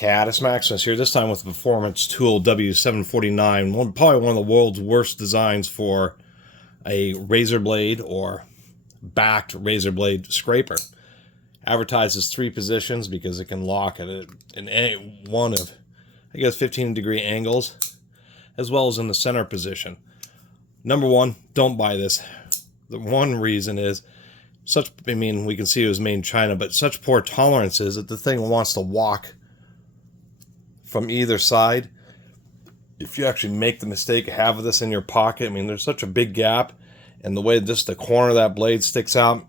Catus Maximus here, this time with the Performance Tool W749, probably one of the world's worst designs for a razor blade or backed razor blade scraper. Advertises 3 positions because it can lock at in any one of, I guess, 15-degree angles, as well as in the center position. Number one, don't buy this. The one reason is we can see it was made in China, but such poor tolerances that the thing wants to walk from either side. If you actually make the mistake of having this in your pocket, there's such a big gap, and the way just the corner of that blade sticks out,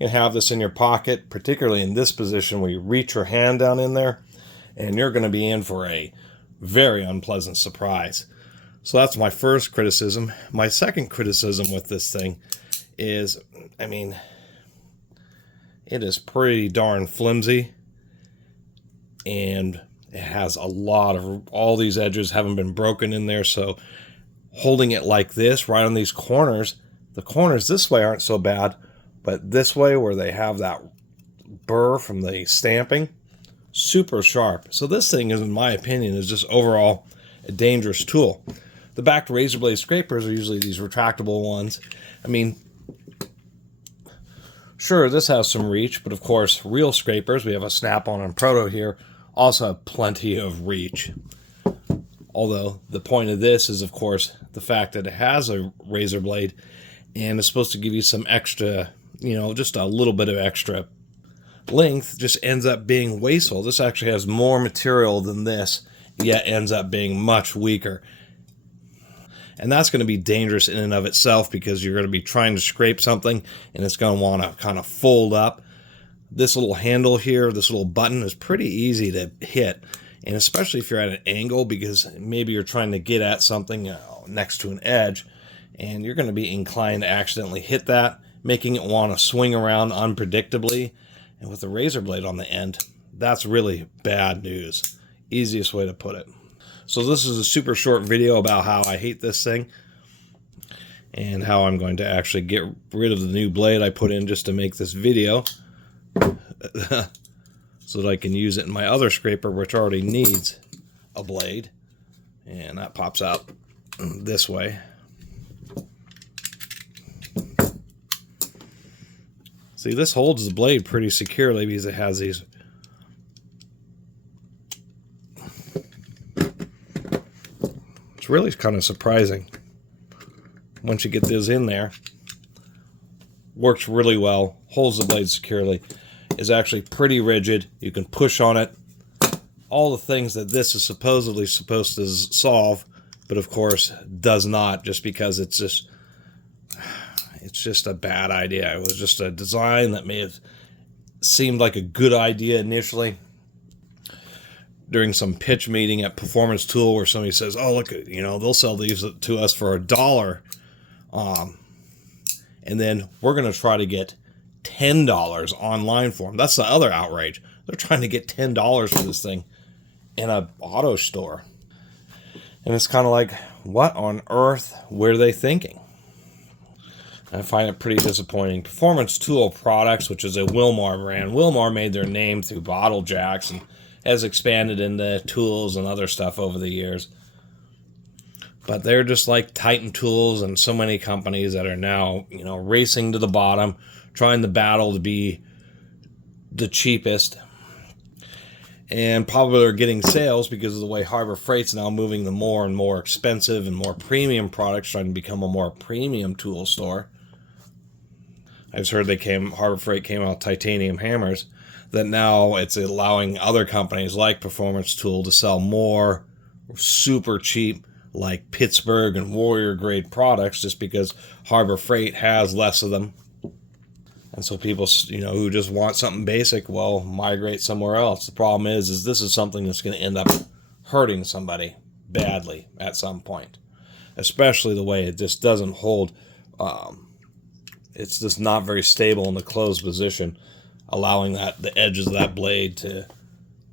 you can have this in your pocket, particularly in this position where you reach your hand down in there, and you're going to be in for a very unpleasant surprise. So that's my first criticism. My second criticism with this thing is, it is pretty darn flimsy, and it has all these edges haven't been broken in there, so holding it like this, right on these corners, the corners this way aren't so bad, but this way where they have that burr from the stamping, super sharp. So this thing is, in my opinion, is just overall a dangerous tool. The backed razor blade scrapers are usually these retractable ones. Sure, this has some reach, but of course, real scrapers, we have a Snap-on and Proto here, also have plenty of reach. Although the point of this is, of course, the fact that it has a razor blade and it's supposed to give you some extra, just a little bit of extra length, just ends up being wasteful. This actually has more material than this, yet ends up being much weaker. And that's going to be dangerous in and of itself, because you're going to be trying to scrape something and it's going to want to kind of fold up. This little handle here, this little button, is pretty easy to hit, and especially if you're at an angle, because maybe you're trying to get at something next to an edge, and you're going to be inclined to accidentally hit that, making it want to swing around unpredictably. And with the razor blade on the end, that's really bad news. Easiest way to put it. So this is a super short video about how I hate this thing and how I'm going to actually get rid of the new blade I put in just to make this video, so that I can use it in my other scraper, which already needs a blade. And that pops out this way. See, this holds the blade pretty securely because it has these. It's really kind of surprising once you get this in there. Works really well, holds the blade securely, is actually pretty rigid. You can push on it. All the things that this is supposedly supposed to solve, but of course does not, just because it's just a bad idea. It was just a design that may have seemed like a good idea initially during some pitch meeting at Performance Tool, where somebody says, oh, look, they'll sell these to us for $1. And then we're going to try to get $10 online for them. That's the other outrage. They're trying to get $10 for this thing in an auto store. And it's kind of like, what on earth were they thinking? I find it pretty disappointing. Performance Tool Products, which is a Wilmar brand. Wilmar made their name through bottle jacks and has expanded into tools and other stuff over the years. But they're just like Titan Tools and so many companies that are now, racing to the bottom, trying to battle to be the cheapest. And probably they're getting sales because of the way Harbor Freight's now moving the more and more expensive and more premium products, trying to become a more premium tool store. I just heard Harbor Freight came out with titanium hammers, that now it's allowing other companies like Performance Tool to sell more super cheap, like Pittsburgh and Warrior grade products, just because Harbor Freight has less of them. And so people, who just want something basic, migrate somewhere else. The problem is this is something that's going to end up hurting somebody badly at some point, especially the way it just doesn't hold. It's just not very stable in the closed position, allowing the edges of that blade to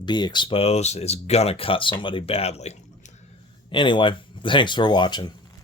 be exposed is gonna cut somebody badly. Anyway, thanks for watching.